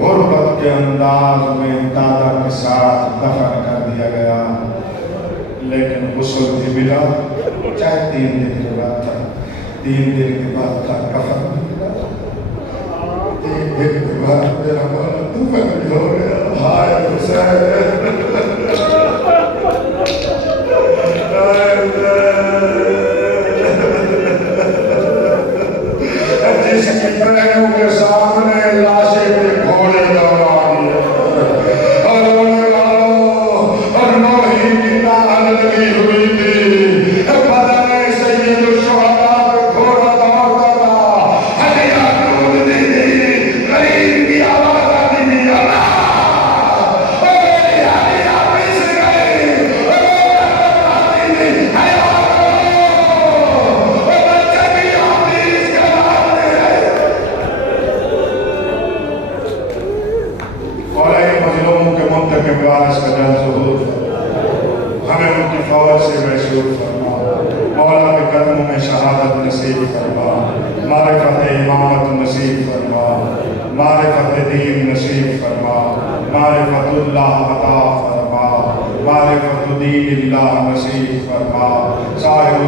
غربت کے انداز میں دادا کے ساتھ دفن کر دیا گیا، لیکن غسل بھی ملا، چاہے 3 دن کے بعد تھا، 3 دن کے بعد تھا کفن بھی ملا، 3 دن کے بعد میرا مولا دفن بھی ہو گیا۔ ہائے حسین، جس کی بہنوں کے سامنے لاشیں کے گھوڑے دوڑا دیے، اور رونے والوں اور نوحی کی ناہل لگی ہوئی تھی، بدن سید الشہداء پہ گھوڑا دوڑتا تھا، ہتھیار ڈھونڈتی تھی، غریب کی آواز آتی تھی، اللہ او میری علی آپ اس گئی، او میری آتی تھی، حیات کے باعث کا جل ظہور ہمیں ان کی فوج سے محشور فرما، مولا کے قدموں میں شہادت نصیب فرما، معرفت امامت نصیب فرما، معرفت دین نصیب فرما، معرفت اللہ عطا فرما، معرفت دین اللہ نصیب فرما، صاحب